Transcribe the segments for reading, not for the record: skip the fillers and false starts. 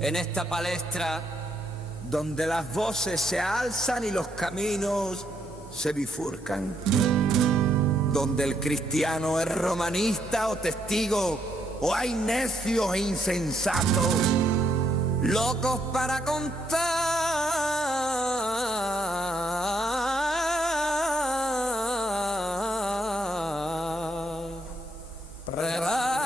en esta palestra donde las voces se alzan y los caminos se bifurcan, donde el cristiano es romanista o testigo, o hay necios e insensatos, locos para contar relatos.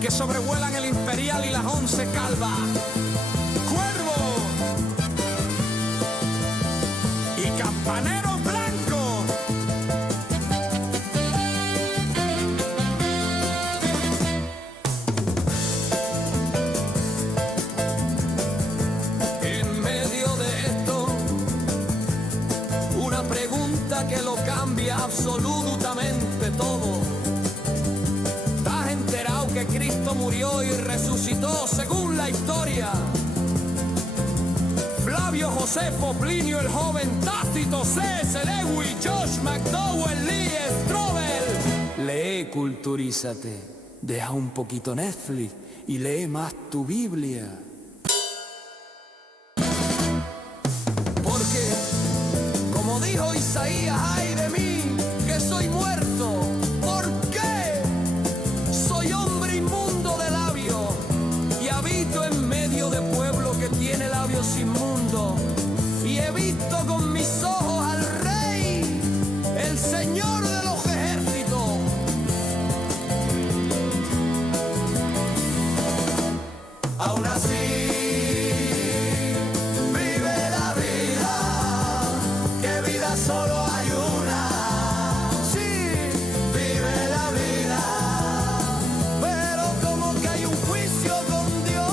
Que sobrevuelan el Imperial y las 11 calvas. Cuervo y campaneros blancos. En medio de esto, una pregunta que lo cambia absolutamente todo. Que Cristo murió y resucitó según la historia. Flavio Josefo, Plinio el Joven, Tácito, C.S. Lewis, Josh McDowell, Lee Strobel. Lee, culturízate, deja un poquito Netflix y lee más tu Biblia. Porque, como dijo Isaías, ay de mí, que soy muerto. Tiene labios inmundos y he visto con mis ojos al Rey, el Señor de los ejércitos. Aún así vive la vida, que vida solo hay una. Sí, vive la vida, pero como que hay un juicio con Dios.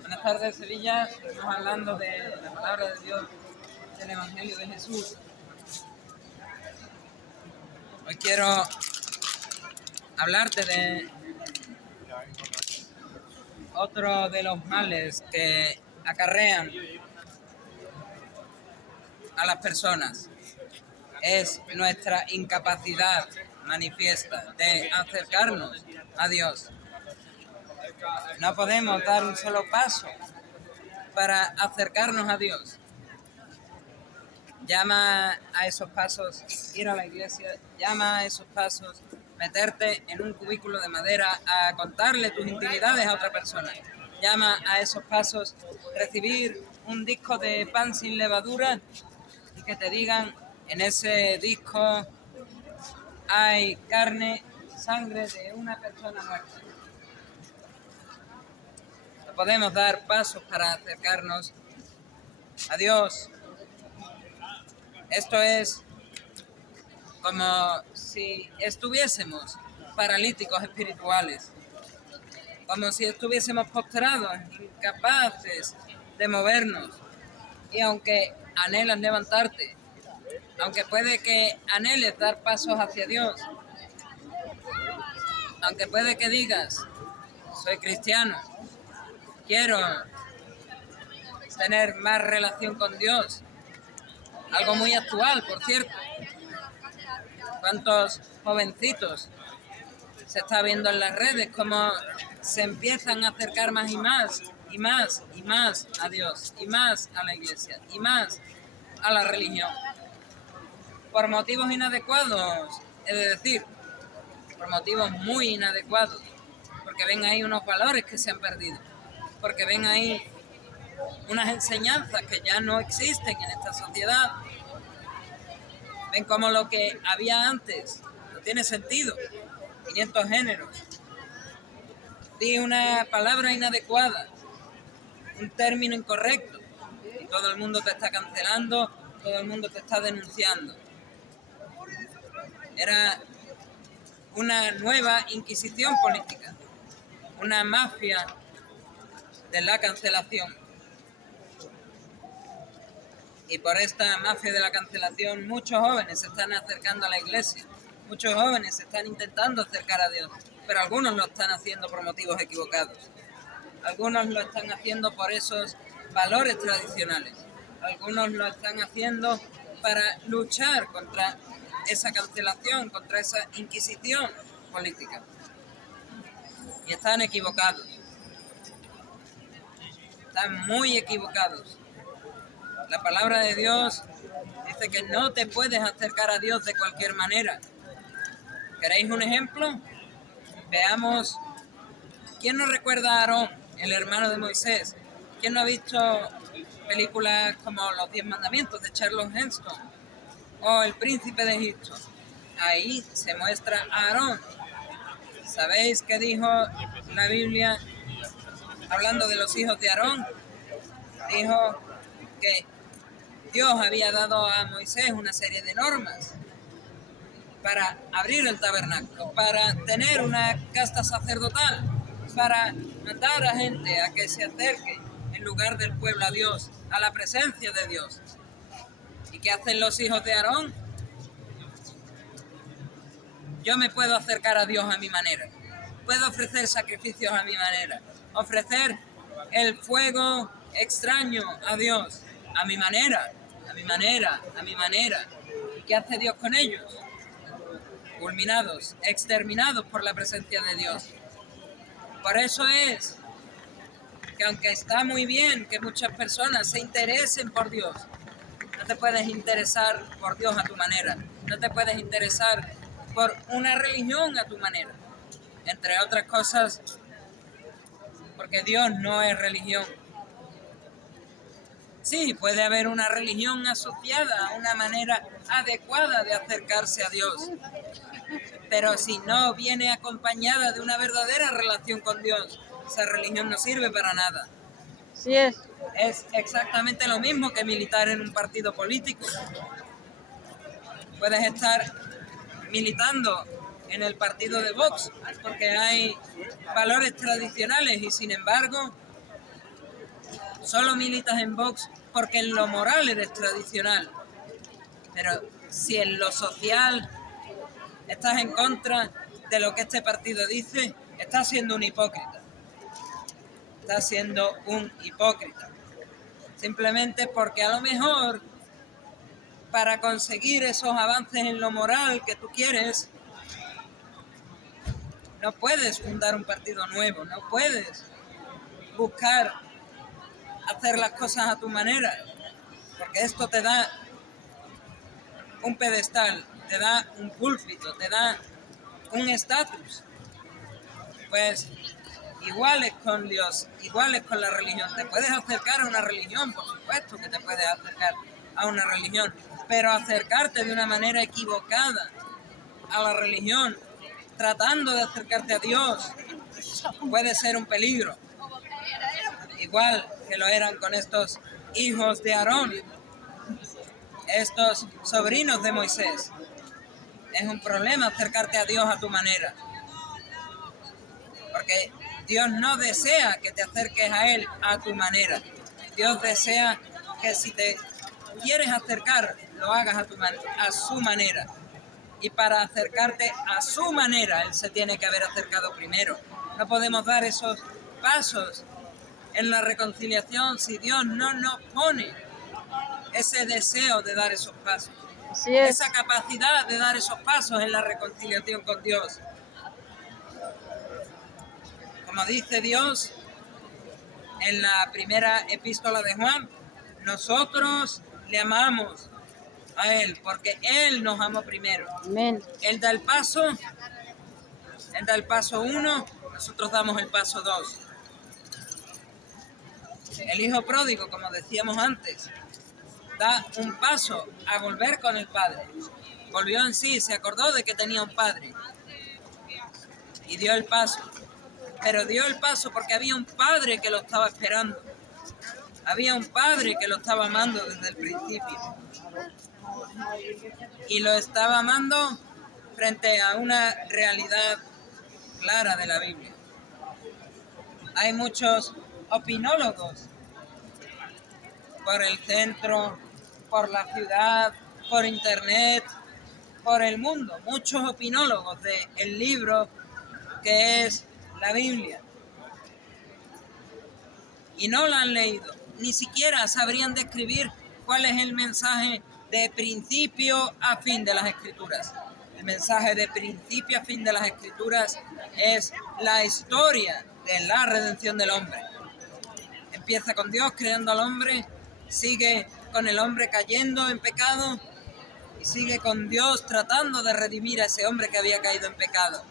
Buenas tardes, Sevilla. Estamos hablando de la palabra de Dios, del Evangelio de Jesús. Hoy quiero hablarte de otro de los males que acarrean a las personas. Es nuestra incapacidad manifiesta de acercarnos a Dios. No podemos dar un solo paso para acercarnos a Dios. Llama a esos pasos ir a la iglesia, llama a esos pasos meterte en un cubículo de madera a contarle tus intimidades a otra persona. Llama a esos pasos recibir un disco de Pan sin levadura y que te digan: en ese disco hay carne, sangre de una persona muerta. No podemos dar pasos para acercarnos a Dios. Esto es como si estuviésemos paralíticos espirituales. como si estuviésemos postrados, incapaces de movernos. Y aunque anhelas levantarte, aunque puede que anheles dar pasos hacia Dios, aunque puede que digas, soy cristiano, quiero tener más relación con Dios, algo muy actual, por cierto. ¿Cuántos jovencitos se está viendo en las redes cómo se empiezan a acercar más y más y más y más a Dios y más a la iglesia y más a la religión? Por motivos inadecuados, es decir, por motivos muy inadecuados, porque ven ahí unos valores que se han perdido, porque ven ahí unas enseñanzas que ya no existen en esta sociedad, ven como lo que había antes no tiene sentido, 500 géneros, di una palabra inadecuada, un término incorrecto, y todo el mundo te está cancelando, todo el mundo te está denunciando. Era una nueva inquisición política, una mafia de la cancelación. Y por esta mafia de la cancelación muchos jóvenes se están acercando a la iglesia, muchos jóvenes se están intentando acercar a Dios, pero algunos lo están haciendo por motivos equivocados. Algunos lo están haciendo por esos valores tradicionales. Algunos lo están haciendo para luchar contra esa cancelación, contra esa inquisición política. Y están equivocados. Están muy equivocados. La palabra de Dios dice que no te puedes acercar a Dios de cualquier manera. ¿Queréis un ejemplo? Veamos. ¿Quién no recuerda a Aarón, el hermano de Moisés? ¿Quién no ha visto películas como Los 10 Mandamientos de Charlton Heston o El Príncipe de Egipto? Ahí se muestra a Aarón. ¿Sabéis qué dijo la Biblia hablando de los hijos de Aarón? Dijo que Dios había dado a Moisés una serie de normas para abrir el tabernáculo, para tener una casta sacerdotal, para mandar a gente a que se acerque en lugar del pueblo a Dios, a la presencia de Dios. ¿Y qué hacen los hijos de Aarón? Yo me puedo acercar a Dios a mi manera, puedo ofrecer sacrificios a mi manera, ofrecer el fuego extraño a Dios a mi manera, a mi manera, a mi manera. ¿Y qué hace Dios con ellos? Fulminados, exterminados por la presencia de Dios. Por eso es que aunque está muy bien que muchas personas se interesen por Dios, no te puedes interesar por Dios a tu manera, no te puedes interesar por una religión a tu manera, entre otras cosas, porque Dios no es religión. Sí, puede haber una religión asociada a una manera adecuada de acercarse a Dios, pero si no viene acompañada de una verdadera relación con Dios, esa religión no sirve para nada. Sí es. Es exactamente lo mismo que militar en un partido político. Puedes estar militando en el partido de Vox porque hay valores tradicionales y sin embargo solo militas en Vox porque en lo moral eres tradicional. Pero si en lo social estás en contra de lo que este partido dice, estás siendo un hipócrita. Estás siendo un hipócrita. Simplemente porque a lo mejor para conseguir esos avances en lo moral que tú quieres, no puedes fundar un partido nuevo, no puedes buscar hacer las cosas a tu manera, porque esto te da un pedestal, te da un púlpito, te da un estatus. Pues iguales con Dios, iguales con la religión. Te puedes acercar a una religión, por supuesto que te puedes acercar a una religión, pero acercarte de una manera equivocada a la religión, tratando de acercarte a Dios, puede ser un peligro. Igual que lo eran con estos hijos de Aarón, estos sobrinos de Moisés. Es un problema acercarte a Dios a tu manera, porque Dios no desea que te acerques a Él a tu manera. Dios desea que si te quieres acercar, lo hagas a su manera. Y para acercarte a su manera, Él se tiene que haber acercado primero. No podemos dar esos pasos en la reconciliación si Dios no nos pone ese deseo de dar esos pasos. Así es. Esa capacidad de dar esos pasos en la reconciliación con Dios. Como dice Dios en la primera epístola de Juan, nosotros le amamos a Él porque Él nos amó primero. Amén. Él da el paso 1, nosotros damos el paso 2. El hijo pródigo, como decíamos antes, da un paso a volver con el padre. Volvió en sí, se acordó de que tenía un padre y dio el paso. Pero dio el paso porque había un padre que lo estaba esperando. Había un padre que lo estaba amando desde el principio. Y lo estaba amando frente a una realidad clara de la Biblia. Hay muchos opinólogos por el centro, por la ciudad, por internet, por el mundo. Muchos opinólogos del libro que es la Biblia. Y no la han leído. Ni siquiera sabrían describir cuál es el mensaje de principio a fin de las Escrituras. El mensaje de principio a fin de las Escrituras es la historia de la redención del hombre. Empieza con Dios creando al hombre, sigue con el hombre cayendo en pecado y sigue con Dios tratando de redimir a ese hombre que había caído en pecado.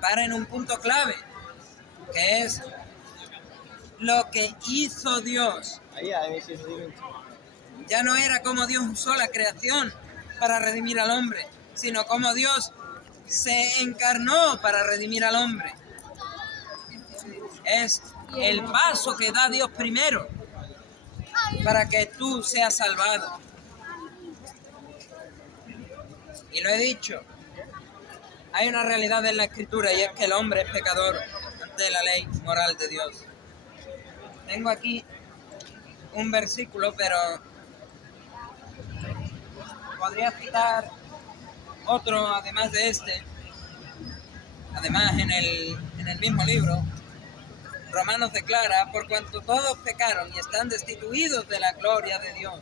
Para en un punto clave, que es lo que hizo Dios. Ya no era como Dios usó la creación para redimir al hombre, sino como Dios se encarnó para redimir al hombre. Es el paso que da Dios primero para que tú seas salvado. Y lo he dicho, hay una realidad en la Escritura y es que el hombre es pecador ante la ley moral de Dios. Tengo aquí un versículo, pero podría citar otro además de este. Además, en el mismo libro, Romanos declara, por cuanto todos pecaron y están destituidos de la gloria de Dios.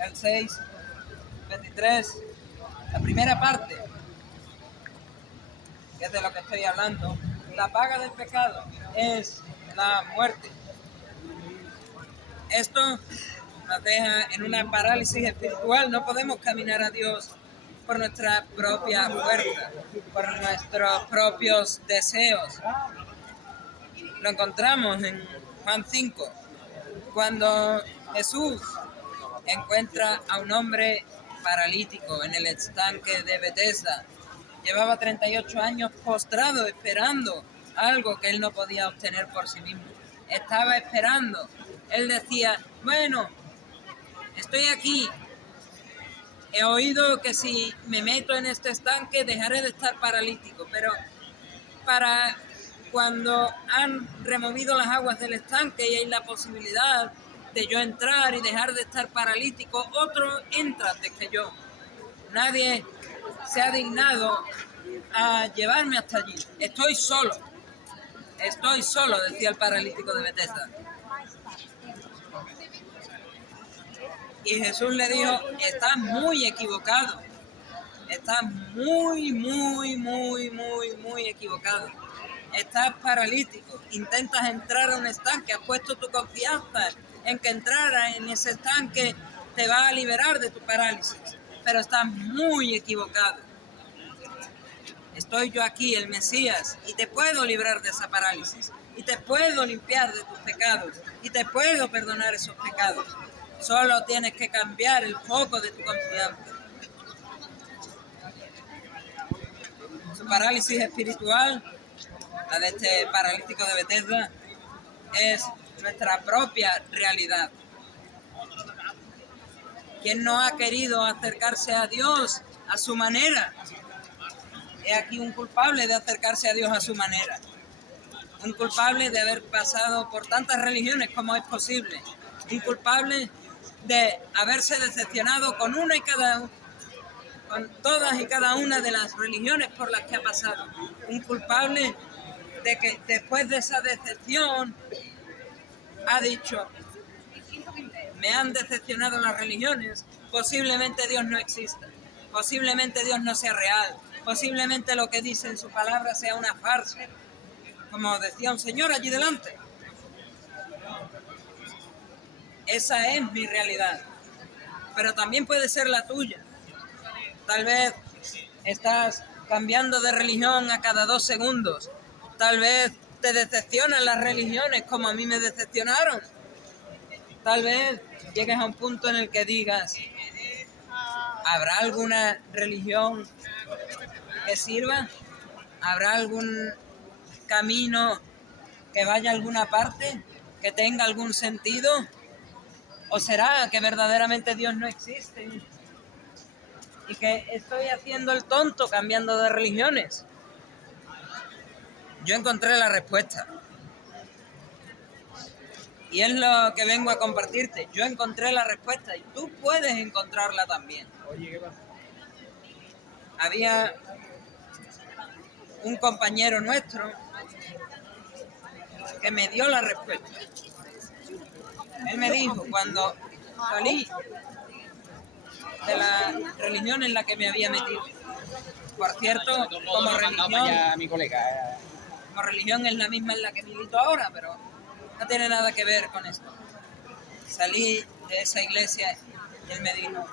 El 6, 23, la primera parte, que es de lo que estoy hablando, la paga del pecado es la muerte. Esto nos deja en una parálisis espiritual. No podemos caminar a Dios por nuestra propia fuerza, por nuestros propios deseos. Lo encontramos en Juan 5, cuando Jesús encuentra a un hombre paralítico en el estanque de Betesda. Llevaba 38 años postrado esperando algo que él no podía obtener por sí mismo. Estaba esperando. Él decía, bueno, estoy aquí. He oído que si me meto en este estanque dejaré de estar paralítico, pero para cuando han removido las aguas del estanque y hay la posibilidad de yo entrar y dejar de estar paralítico, otro entra antes que yo. Nadie se ha dignado a llevarme hasta allí. Estoy solo, decía el paralítico de Betesda. Y Jesús le dijo, estás muy equivocado. Estás muy equivocado. Estás paralítico. Intentas entrar a un estanque. Has puesto tu confianza en que entrar en ese estanque te va a liberar de tu parálisis. Pero estás muy equivocado. Estoy yo aquí, el Mesías, y te puedo librar de esa parálisis. Y te puedo limpiar de tus pecados. Y te puedo perdonar esos pecados. Solo tienes que cambiar el foco de tu confianza. Su parálisis espiritual, la de este paralítico de Betesda, es nuestra propia realidad. ¿Quién no ha querido acercarse a Dios a su manera? He aquí un culpable de acercarse a Dios a su manera. Un culpable de haber pasado por tantas religiones como es posible. Un culpable de haberse decepcionado con con todas y cada una de las religiones por las que ha pasado. Un culpable de que después de esa decepción ha dicho: me han decepcionado las religiones, posiblemente Dios no exista, posiblemente Dios no sea real, posiblemente lo que dice en su palabra sea una farsa, como decía un señor allí delante. Esa es mi realidad, pero también puede ser la tuya. Tal vez estás cambiando de religión a cada 2 segundos. Tal vez te decepcionan las religiones como a mí me decepcionaron. Tal vez llegues a un punto en el que digas: ¿habrá alguna religión que sirva? ¿Habrá algún camino que vaya a alguna parte, que tenga algún sentido? ¿O será que verdaderamente Dios no existe y que estoy haciendo el tonto cambiando de religiones? Yo encontré la respuesta. Y es lo que vengo a compartirte. Yo encontré la respuesta y tú puedes encontrarla también. Había un compañero nuestro que me dio la respuesta. Él me dijo, cuando salí de la religión en la que me había metido. Por cierto, como religión es la misma en la que milito ahora, pero no tiene nada que ver con esto. Salí de esa iglesia y él me dijo: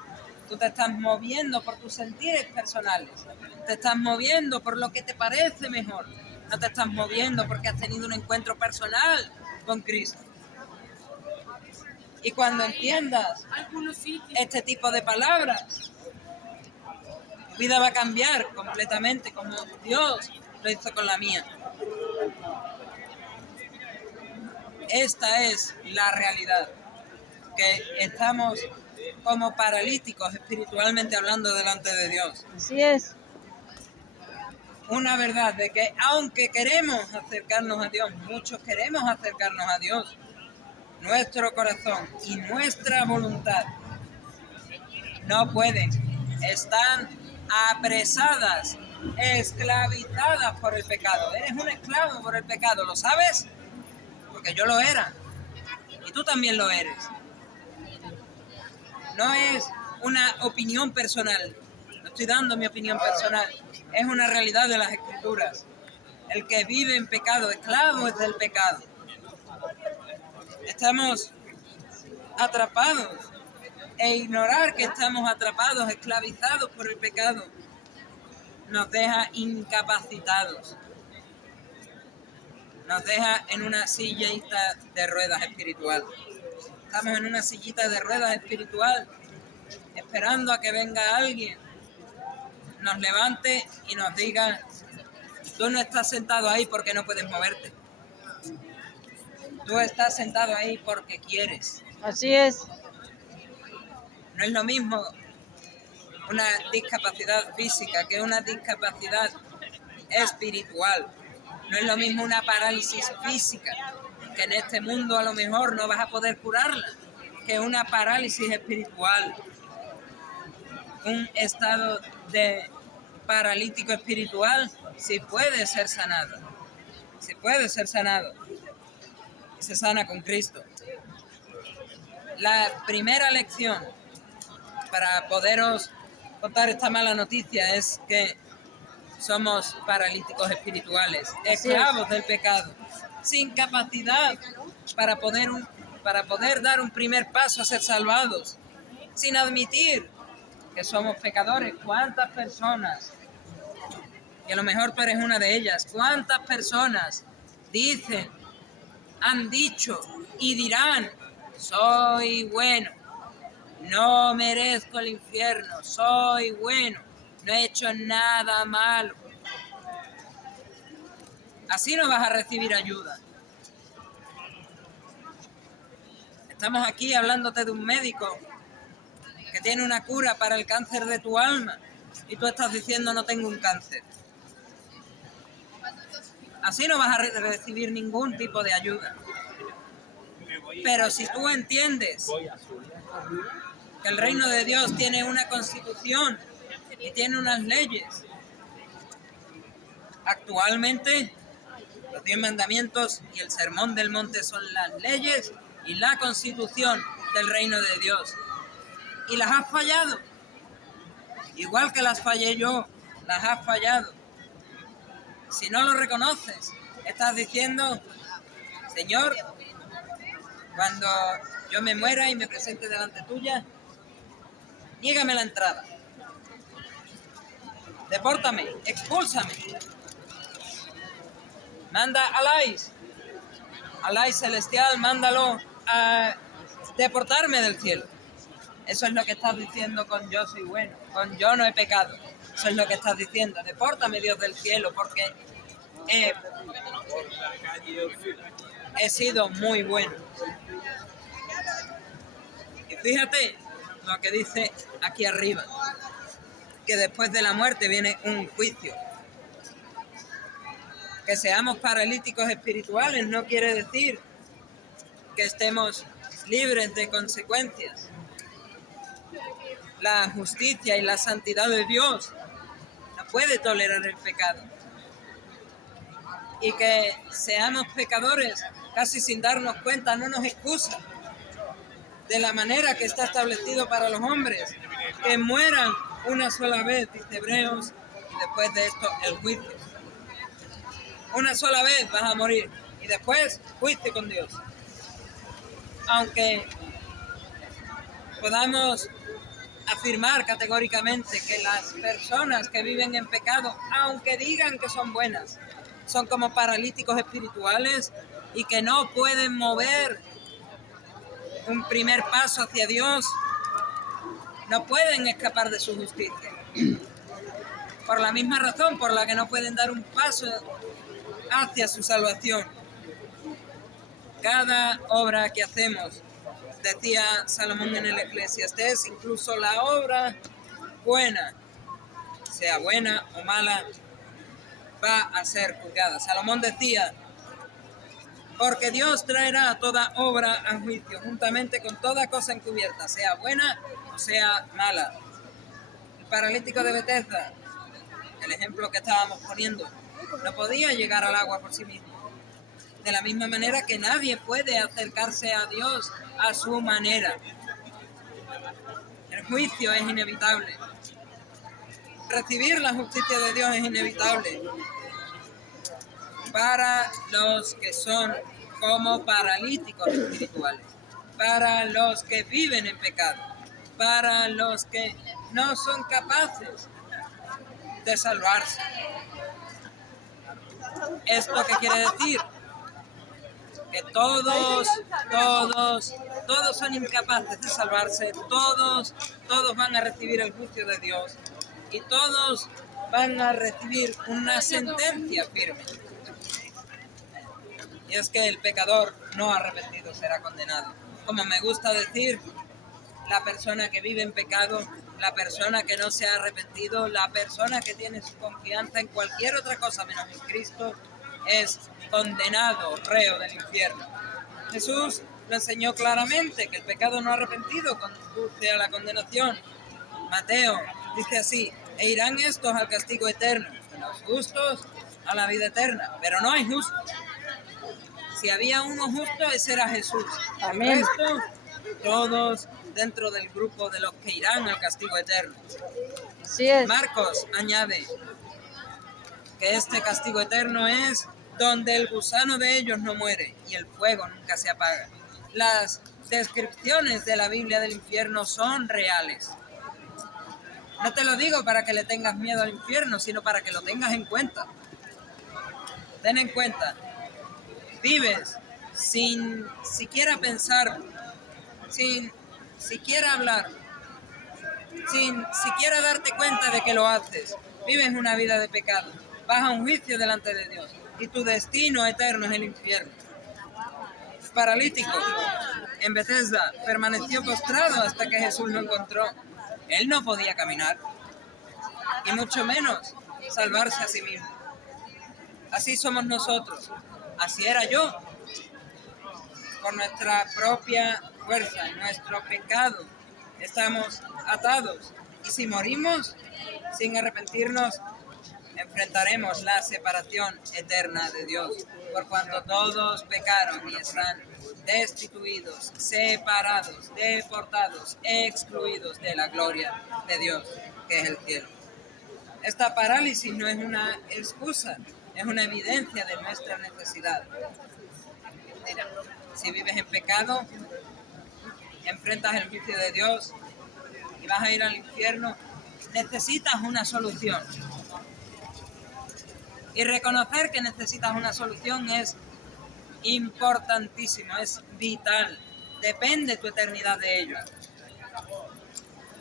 tú te estás moviendo por tus sentires personales, te estás moviendo por lo que te parece mejor, no te estás moviendo porque has tenido un encuentro personal con Cristo. Y cuando entiendas este tipo de palabras, tu vida va a cambiar completamente, como Dios lo hizo con la mía. Esta es la realidad, que estamos como paralíticos espiritualmente hablando delante de Dios. Así es. Una verdad de que aunque queremos acercarnos a Dios, muchos queremos acercarnos a Dios, nuestro corazón y nuestra voluntad no pueden, están apresadas, esclavizadas por el pecado. Eres un esclavo por el pecado, ¿lo sabes? Porque yo lo era y tú también lo eres. No es una opinión personal, no estoy dando mi opinión personal, es una realidad de las Escrituras. El que vive en pecado, esclavo es del pecado. Estamos atrapados, e ignorar que estamos atrapados, esclavizados por el pecado, nos deja incapacitados, nos deja en una sillita de ruedas espiritual. Estamos en una sillita de ruedas espiritual, esperando a que venga alguien, nos levante y nos diga: tú no estás sentado ahí porque no puedes moverte. Tú estás sentado ahí porque quieres. Así es. No es lo mismo una discapacidad física que una discapacidad espiritual. No es lo mismo una parálisis física, que en este mundo a lo mejor no vas a poder curarla, que una parálisis espiritual. Un estado de paralítico espiritual sí puede ser sanado. Sí puede ser sanado. Se sana con Cristo. La primera lección para poderos contar esta mala noticia es que somos paralíticos espirituales, esclavos del pecado, sin capacidad para poder dar un primer paso a ser salvados, sin admitir que somos pecadores. ¿Cuántas personas, y a lo mejor tú eres una de ellas, cuántas personas dicen, han dicho y dirán: soy bueno, no merezco el infierno, soy bueno, no he hecho nada malo? Así no vas a recibir ayuda. Estamos aquí hablándote de un médico que tiene una cura para el cáncer de tu alma y tú estás diciendo: no tengo un cáncer. Así no vas a recibir ningún tipo de ayuda. Pero si tú entiendes que el reino de Dios tiene una constitución y tiene unas leyes, actualmente los 10 mandamientos y el sermón del monte son las leyes y la constitución del reino de Dios. Y las has fallado. Igual que las fallé yo, las has fallado. Si no lo reconoces, estás diciendo, Señor, cuando yo me muera y me presente delante tuya, niégame la entrada. Depórtame, expúlsame. Manda Alay celestial, mándalo a deportarme del cielo. Eso es lo que estás diciendo con yo soy bueno, con yo no he pecado. Eso es lo que estás diciendo. Depórtame, Dios del cielo, porque he sido muy bueno. Y fíjate lo que dice aquí arriba, que después de la muerte viene un juicio. Que seamos paralíticos espirituales no quiere decir que estemos libres de consecuencias. La justicia y la santidad de Dios no puede tolerar el pecado. Y que seamos pecadores casi sin darnos cuenta no nos excusa de la manera que está establecido para los hombres, que mueran una sola vez, dice Hebreos, y después de esto el juicio. Una sola vez vas a morir y después juicio con Dios. Aunque podamos afirmar categóricamente que las personas que viven en pecado, aunque digan que son buenas, son como paralíticos espirituales y que no pueden mover un primer paso hacia Dios, no pueden escapar de su justicia. Por la misma razón por la que no pueden dar un paso hacia su salvación. Cada obra que hacemos, decía Salomón en el Eclesiastés, incluso la obra buena, sea buena o mala, va a ser juzgada. Salomón decía, porque Dios traerá toda obra a juicio, juntamente con toda cosa encubierta, sea buena o sea mala. El paralítico de Betesda, el ejemplo que estábamos poniendo, no podía llegar al agua por sí mismo. De la misma manera que nadie puede acercarse a Dios a su manera. El juicio es inevitable. Recibir la justicia de Dios es inevitable. Para los que son como paralíticos espirituales, para los que viven en pecado, para los que no son capaces de salvarse. ¿Esto qué quiere decir? Que todos son incapaces de salvarse, todos van a recibir el juicio de Dios y todos van a recibir una sentencia firme. Y es que el pecador no arrepentido será condenado. Como me gusta decir, la persona que vive en pecado, la persona que no se ha arrepentido, la persona que tiene su confianza en cualquier otra cosa menos en Cristo, es condenado, reo del infierno. Jesús lo enseñó claramente, que el pecado no arrepentido conduce a la condenación. Mateo dice así, e irán estos al castigo eterno, los justos a la vida eterna, pero no hay justos. Si había uno justo, ese era Jesús. Amén. El resto, todos dentro del grupo de los que irán al castigo eterno. Así es. Marcos añade que este castigo eterno es donde el gusano de ellos no muere y el fuego nunca se apaga. Las descripciones de la Biblia del infierno son reales. No te lo digo para que le tengas miedo al infierno, sino para que lo tengas en cuenta. Ten en cuenta, vives sin siquiera pensar, sin siquiera hablar, sin siquiera darte cuenta de que lo haces. Vives una vida de pecado, vas a un juicio delante de Dios y tu destino eterno es el infierno. Paralítico en Betesda permaneció postrado hasta que Jesús lo encontró. Él no podía caminar y mucho menos salvarse a sí mismo. Así somos nosotros. Así era yo. Por nuestra propia fuerza, nuestro pecado, estamos atados. Y si morimos sin arrepentirnos, enfrentaremos la separación eterna de Dios, por cuanto todos pecaron y están destituidos, separados, deportados, excluidos de la gloria de Dios, que es el cielo. Esta parálisis no es una excusa, es una evidencia de nuestra necesidad. Si vives en pecado, enfrentas el juicio de Dios y vas a ir al infierno, necesitas una solución. Y reconocer que necesitas una solución es importantísimo, es vital. Depende tu eternidad de ello.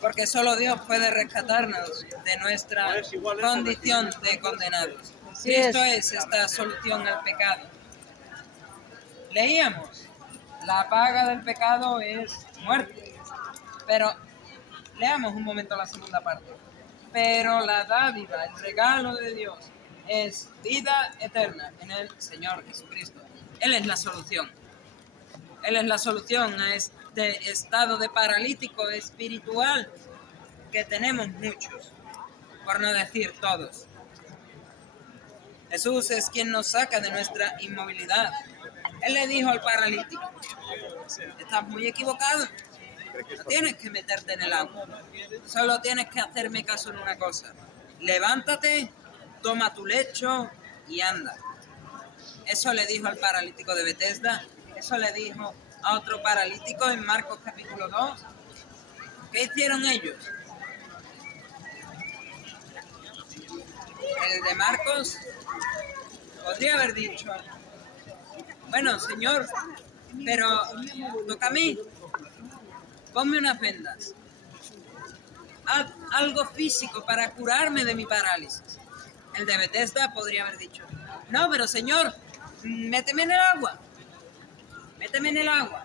Porque solo Dios puede rescatarnos de nuestra condición de condenados. Cristo es esta solución al pecado. Leíamos, la paga del pecado es muerte. Pero leamos un momento la segunda parte. Pero la dádiva, el regalo de Dios, es vida eterna en el Señor Jesucristo. Él es la solución. Él es la solución a este estado de paralítico espiritual que tenemos muchos, por no decir todos. Jesús es quien nos saca de nuestra inmovilidad. Él le dijo al paralítico: estás muy equivocado. No tienes que meterte en el agua. Solo tienes que hacerme caso en una cosa. Levántate, toma tu lecho y anda. Eso le dijo al paralítico de Betesda. Eso le dijo a otro paralítico en Marcos capítulo 2. ¿Qué hicieron ellos? El de Marcos podría haber dicho: bueno, Señor, pero toca a mí. Ponme unas vendas. Haz algo físico para curarme de mi parálisis. El de Betesda podría haber dicho: no, pero Señor, méteme en el agua. Méteme en el agua.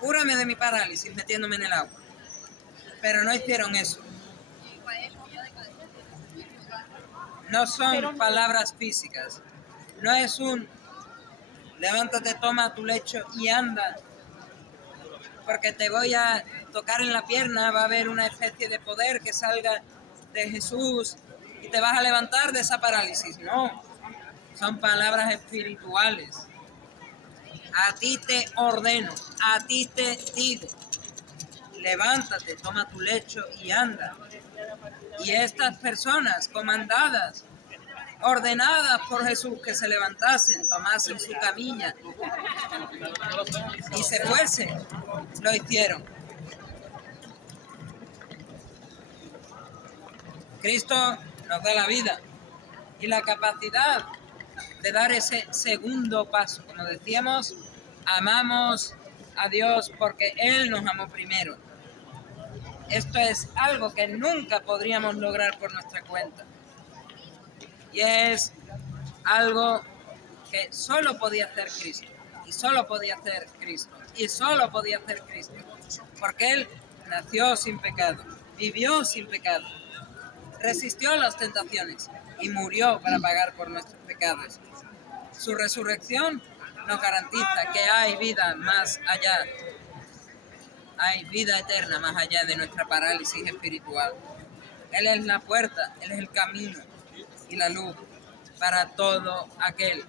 Cúrame de mi parálisis metiéndome en el agua. Pero no hicieron eso. No son palabras físicas. No es un levántate, toma tu lecho y anda. Porque te voy a tocar en la pierna, va a haber una especie de poder que salga de Jesús y te vas a levantar de esa parálisis. No, son palabras espirituales. A ti te ordeno, a ti te digo, levántate, toma tu lecho y anda. Y estas personas comandadas, ordenadas por Jesús que se levantasen, tomasen su camilla y se fuesen, lo hicieron. Cristo nos da la vida y la capacidad de dar ese segundo paso. Como decíamos, amamos a Dios porque Él nos amó primero. Esto es algo que nunca podríamos lograr por nuestra cuenta. Y es algo que solo podía hacer Cristo. Y solo podía hacer Cristo. Y solo podía hacer Cristo. Porque Él nació sin pecado. Vivió sin pecado. Resistió las tentaciones. Y murió para pagar por nuestros pecados. Su resurrección nos garantiza que hay vida más allá. Hay vida eterna más allá de nuestra parálisis espiritual. Él es la puerta, Él es el camino y la luz para todo aquel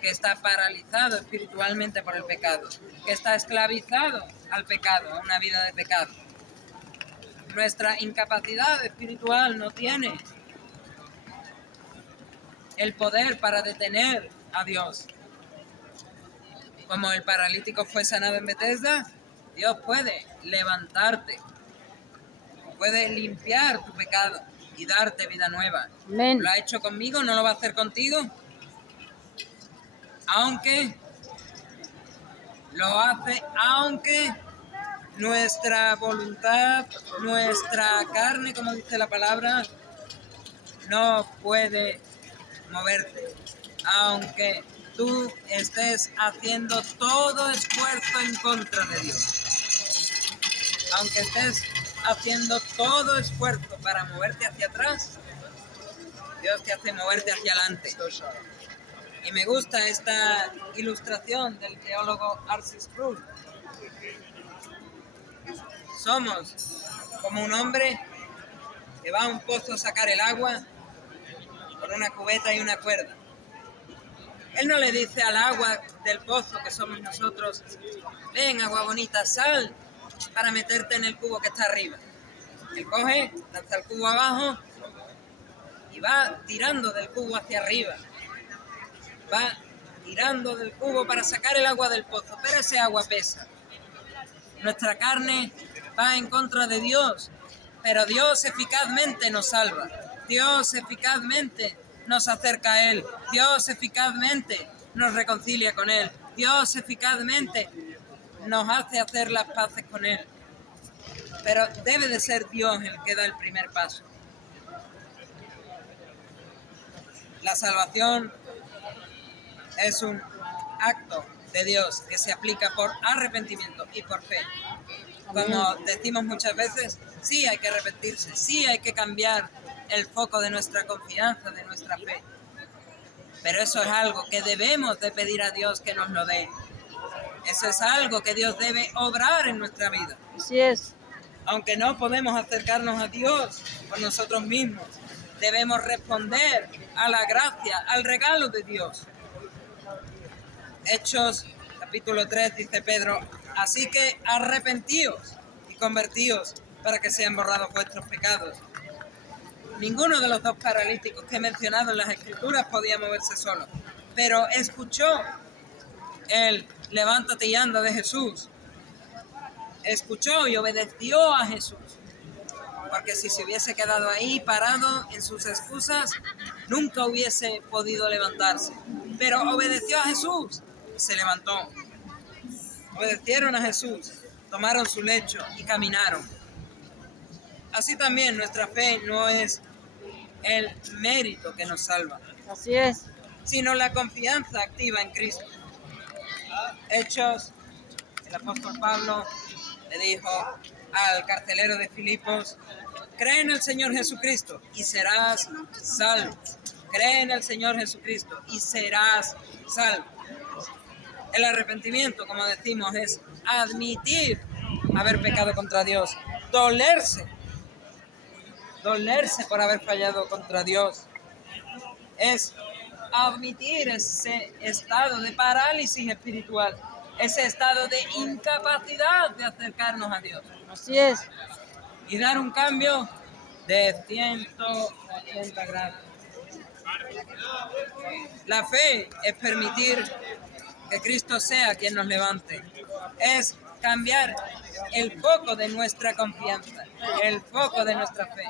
que está paralizado espiritualmente por el pecado, que está esclavizado al pecado, a una vida de pecado. Nuestra incapacidad espiritual no tiene el poder para detener a Dios. Como el paralítico fue sanado en Betesda, Dios puede levantarte, puede limpiar tu pecado y darte vida nueva. Amén. Lo ha hecho conmigo, no lo va a hacer contigo. Aunque nuestra voluntad, nuestra carne, como dice la palabra, no puede moverte. Aunque tú estés haciendo todo esfuerzo en contra de Dios. Aunque estés haciendo todo esfuerzo para moverte hacia atrás, Dios te hace moverte hacia adelante. Y me gusta esta ilustración del teólogo R.C. Sproul. Somos como un hombre que va a un pozo a sacar el agua con una cubeta y una cuerda. Él no le dice al agua del pozo, que somos nosotros, ven agua bonita, sal para meterte en el cubo que está arriba. Él coge, lanza el cubo abajo y va tirando del cubo hacia arriba. Va tirando del cubo para sacar el agua del pozo, pero ese agua pesa. Nuestra carne va en contra de Dios, pero Dios eficazmente nos salva. Dios eficazmente nos acerca a Él. Dios eficazmente nos reconcilia con Él. Dios eficazmente nos hace hacer las paces con Él. Pero debe de ser Dios el que da el primer paso. La salvación es un acto de Dios que se aplica por arrepentimiento y por fe. Como decimos muchas veces, sí hay que arrepentirse, sí hay que cambiar el foco de nuestra confianza, de nuestra fe. Pero eso es algo que debemos de pedir a Dios que nos lo dé. Eso es algo que Dios debe obrar en nuestra vida. Así es. Aunque no podemos acercarnos a Dios por nosotros mismos, debemos responder a la gracia, al regalo de Dios. Hechos capítulo 3 dice Pedro, así que arrepentíos y convertíos para que sean borrados vuestros pecados. Ninguno de los dos paralíticos que he mencionado en las Escrituras podía moverse solo, pero escuchó el levántate y anda de Jesús. Escuchó y obedeció a Jesús. Porque si se hubiese quedado ahí parado en sus excusas, nunca hubiese podido levantarse. Pero obedeció a Jesús y se levantó. Obedecieron a Jesús, tomaron su lecho y caminaron. Así también nuestra fe no es el mérito que nos salva, Así es. sino la confianza activa en Cristo. Hechos, el apóstol Pablo le dijo al carcelero de Filipos, cree en el Señor Jesucristo y serás salvo. Cree en el Señor Jesucristo y serás salvo. El arrepentimiento, como decimos, es admitir haber pecado contra Dios, dolerse por haber fallado contra Dios. Es admitir ese estado de parálisis espiritual, ese estado de incapacidad de acercarnos a Dios. Así es. Y dar un cambio de 180 grados. La fe es permitir que Cristo sea quien nos levante. Es cambiar el foco de nuestra confianza, el foco de nuestra fe.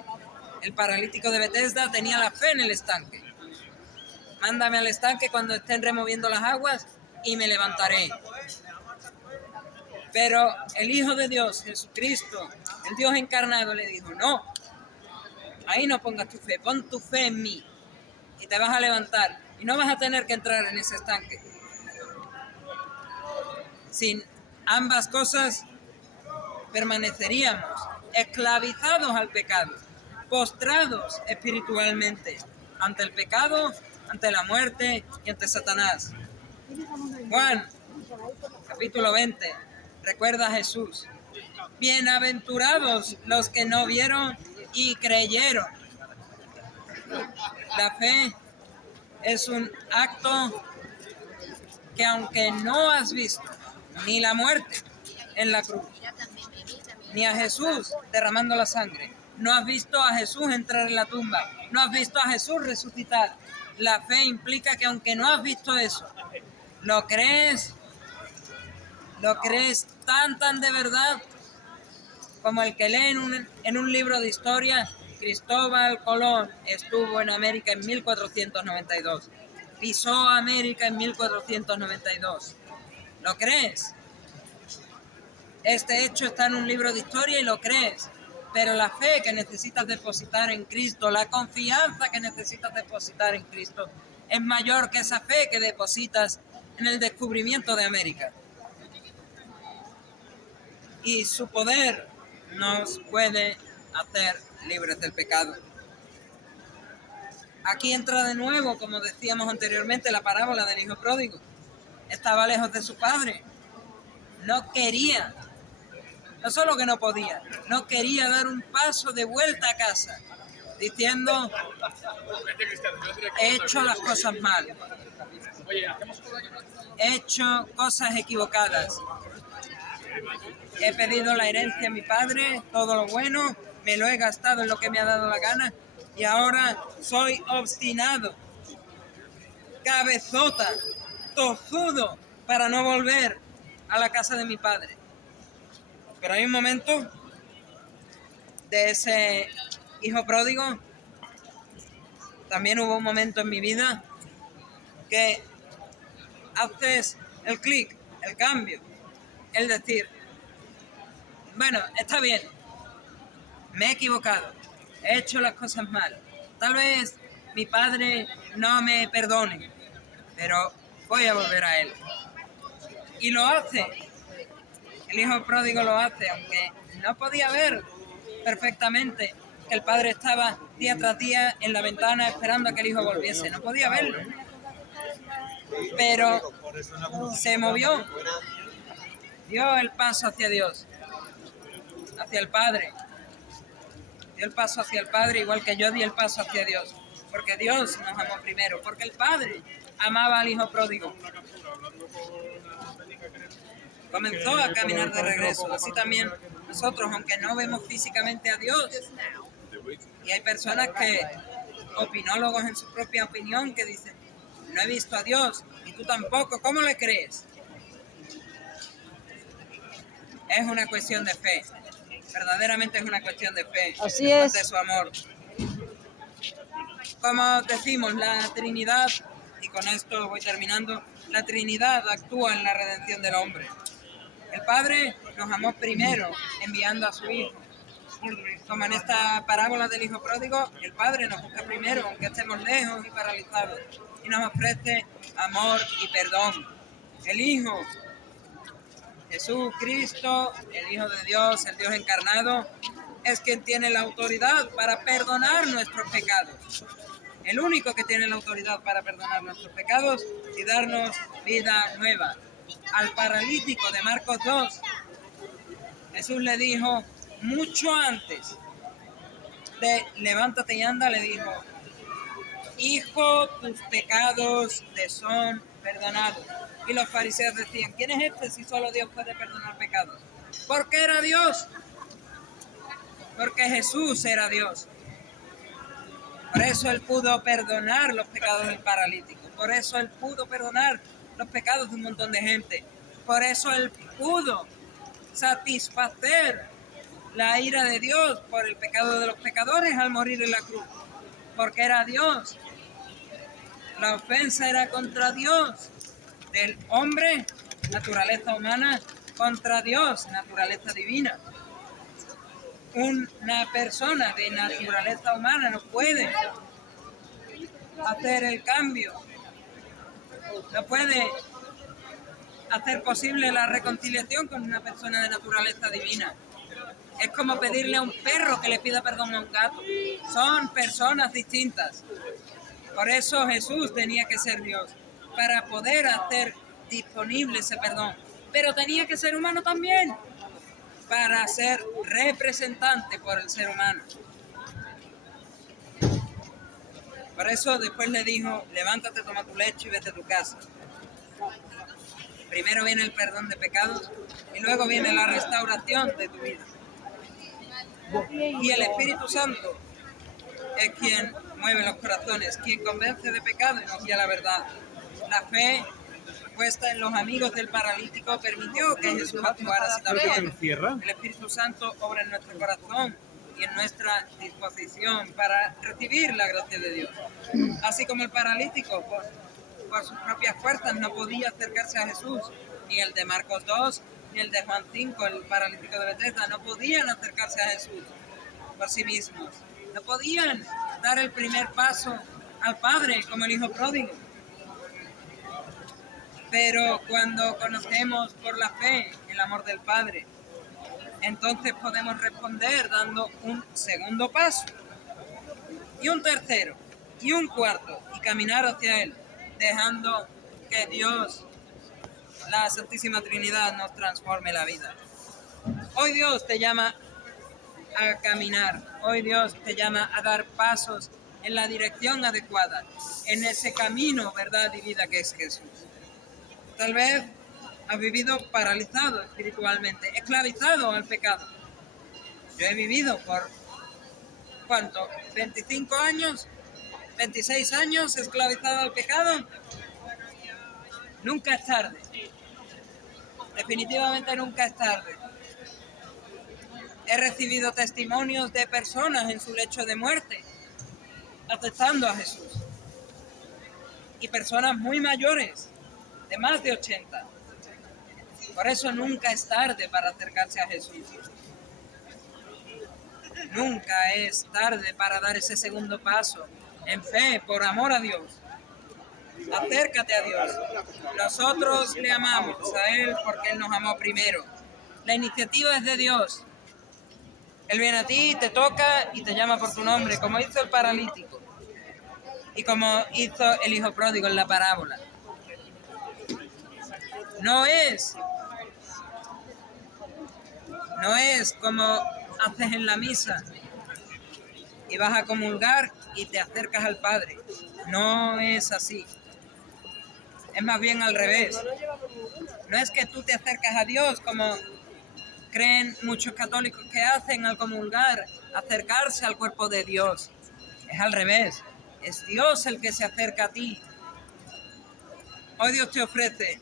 El paralítico de Betesda tenía la fe en el estanque. Mándame al estanque cuando estén removiendo las aguas y me levantaré. Pero el Hijo de Dios, Jesucristo, el Dios encarnado, le dijo, no, ahí no pongas tu fe, pon tu fe en mí y te vas a levantar y no vas a tener que entrar en ese estanque. Sin ambas cosas permaneceríamos esclavizados al pecado, postrados espiritualmente ante el pecado, ante la muerte y ante Satanás. Juan, capítulo 20, recuerda a Jesús. Bienaventurados los que no vieron y creyeron. La fe es un acto que aunque no has visto ni la muerte en la cruz, ni a Jesús derramando la sangre, no has visto a Jesús entrar en la tumba, no has visto a Jesús resucitar. La fe implica que aunque no has visto eso, lo crees tan de verdad como el que lee en un libro de historia, Cristóbal Colón estuvo en América en 1492, pisó América en 1492. ¿Lo crees? Este hecho está en un libro de historia y lo crees, pero la fe que necesitas depositar en Cristo, la confianza que necesitas depositar en Cristo, es mayor que esa fe que depositas en el descubrimiento de América. Y su poder nos puede hacer libres del pecado. Aquí entra de nuevo, como decíamos anteriormente, la parábola del hijo pródigo. Estaba lejos de su padre. No quería, no solo que no podía, no quería dar un paso de vuelta a casa, diciendo, he hecho las cosas mal, he hecho cosas equivocadas, he pedido la herencia a mi padre, todo lo bueno, me lo he gastado en lo que me ha dado la gana y ahora soy obstinado, cabezota, tozudo, para no volver a la casa de mi padre. Pero hay un momento de ese hijo pródigo, también hubo un momento en mi vida que haces el clic, el cambio, el decir, bueno, está bien, me he equivocado, he hecho las cosas mal, tal vez mi padre no me perdone, pero voy a volver a él. Y lo hace, el hijo pródigo lo hace, aunque no podía ver perfectamente que el padre estaba día tras día en la ventana esperando a que el hijo volviese, no podía verlo. Pero se movió, dio el paso hacia Dios, hacia el Padre. Dio el paso hacia el Padre igual que yo di el paso hacia Dios. Porque Dios nos amó primero, porque el Padre amaba al hijo pródigo. Comenzó a caminar de regreso. Así también nosotros, aunque no vemos físicamente a Dios, y hay personas que, opinólogos en su propia opinión, que dicen, no he visto a Dios, y tú tampoco, ¿cómo le crees? Es una cuestión de fe, verdaderamente es una cuestión de fe, así es, de su amor. Como decimos, la Trinidad, y con esto voy terminando, la Trinidad actúa en la redención del hombre. El Padre nos amó primero, enviando a su Hijo. Como en esta parábola del Hijo pródigo, el Padre nos busca primero, aunque estemos lejos y paralizados, y nos ofrece amor y perdón. El Hijo, Jesucristo, el Hijo de Dios, el Dios encarnado, es quien tiene la autoridad para perdonar nuestros pecados. El único que tiene la autoridad para perdonar nuestros pecados y darnos vida nueva. Al paralítico de Marcos 2, Jesús le dijo, mucho antes de levántate y anda, le dijo, hijo, tus pecados te son perdonados. Y los fariseos decían, ¿quién es este si solo Dios puede perdonar pecados? Porque era Dios. Porque Jesús era Dios. Por eso Él pudo perdonar los pecados del paralítico. Por eso Él pudo perdonar los pecados de un montón de gente. Por eso Él pudo satisfacer la ira de Dios por el pecado de los pecadores al morir en la cruz. Porque era Dios. La ofensa era contra Dios. Del hombre, naturaleza humana, contra Dios, naturaleza divina. Una persona de naturaleza humana no puede hacer el cambio, no puede hacer posible la reconciliación con una persona de naturaleza divina. Es como pedirle a un perro que le pida perdón a un gato. Son personas distintas. Por eso Jesús tenía que ser Dios, para poder hacer disponible ese perdón. Pero tenía que ser humano también, para ser representante por el ser humano. Por eso después le dijo, levántate, toma tu lecho y vete a tu casa. Primero viene el perdón de pecados y luego viene la restauración de tu vida. Y el Espíritu Santo es quien mueve los corazones, quien convence de pecado y nos guía a la verdad. La fe puesta en los amigos del paralítico permitió que Jesús actuara así también. El Espíritu Santo obra en nuestro corazón y en nuestra disposición para recibir la gracia de Dios. Así como el paralítico, por sus propias fuerzas, no podía acercarse a Jesús, ni el de Marcos 2, ni el de Juan 5, el paralítico de Betesda, no podían acercarse a Jesús por sí mismos. No podían dar el primer paso al Padre como el hijo pródigo. Pero cuando conocemos por la fe el amor del Padre, entonces podemos responder dando un segundo paso y un tercero y un cuarto y caminar hacia Él, dejando que Dios, la Santísima Trinidad, nos transforme la vida. Hoy Dios te llama a caminar, hoy Dios te llama a dar pasos en la dirección adecuada, en ese camino, verdad y vida que es Jesús. Tal vez has vivido paralizado espiritualmente, esclavizado al pecado. Yo he vivido por, ¿cuánto? ¿25 años? ¿26 años esclavizado al pecado? Nunca es tarde. Definitivamente nunca es tarde. He recibido testimonios de personas en su lecho de muerte, aceptando a Jesús. Y personas muy mayores, de más de 80. Por eso nunca es tarde para acercarse a Jesús. Nunca es tarde para dar ese segundo paso en fe, por amor a Dios. Acércate a Dios. Nosotros le amamos a Él porque Él nos amó primero. La iniciativa es de Dios. Él viene a ti, te toca y te llama por tu nombre, como hizo el paralítico y como hizo el hijo pródigo en la parábola. No es como haces en la misa y vas a comulgar y te acercas al Padre. No es así. Es más bien al revés. No es que tú te acercas a Dios como creen muchos católicos que hacen al comulgar, acercarse al cuerpo de Dios. Es al revés. Es Dios el que se acerca a ti. Hoy Dios te ofrece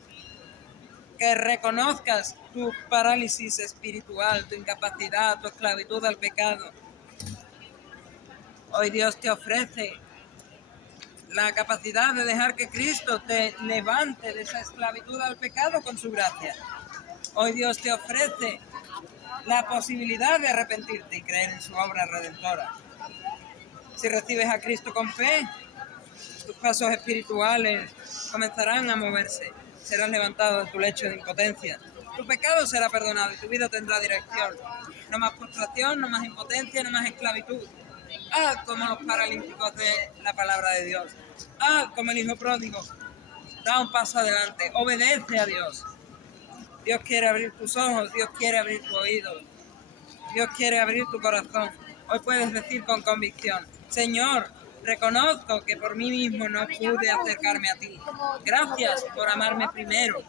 que reconozcas tu parálisis espiritual, tu incapacidad, tu esclavitud al pecado. Hoy Dios te ofrece la capacidad de dejar que Cristo te levante de esa esclavitud al pecado con su gracia. Hoy Dios te ofrece la posibilidad de arrepentirte y creer en su obra redentora. Si recibes a Cristo con fe, tus pasos espirituales comenzarán a moverse. Serás levantado de tu lecho de impotencia. Tu pecado será perdonado y tu vida tendrá dirección. No más frustración, no más impotencia, no más esclavitud. Haz como los paralímpicos de la palabra de Dios. Haz como el hijo pródigo. Da un paso adelante. Obedece a Dios. Dios quiere abrir tus ojos. Dios quiere abrir tu oído. Dios quiere abrir tu corazón. Hoy puedes decir con convicción: Señor, reconozco que por mí mismo no pude acercarme a ti. Gracias por amarme primero.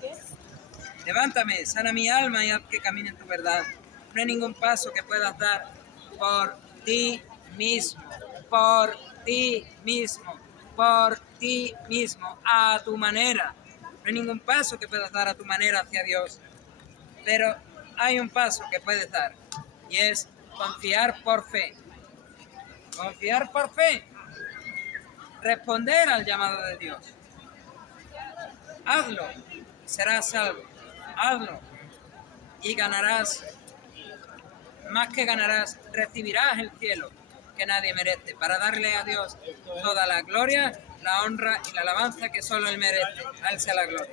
Levántame, sana mi alma y haz que camine en tu verdad. No hay ningún paso que puedas dar por ti mismo, por ti mismo, por ti mismo, a tu manera. No hay ningún paso que puedas dar a tu manera hacia Dios. Pero hay un paso que puedes dar y es confiar por fe. Confiar por fe. Responder al llamado de Dios. Hazlo, serás salvo. Hazlo y ganarás. Más que ganarás, recibirás el cielo que nadie merece, para darle a Dios toda la gloria, la honra y la alabanza que solo Él merece. A Él sea la gloria.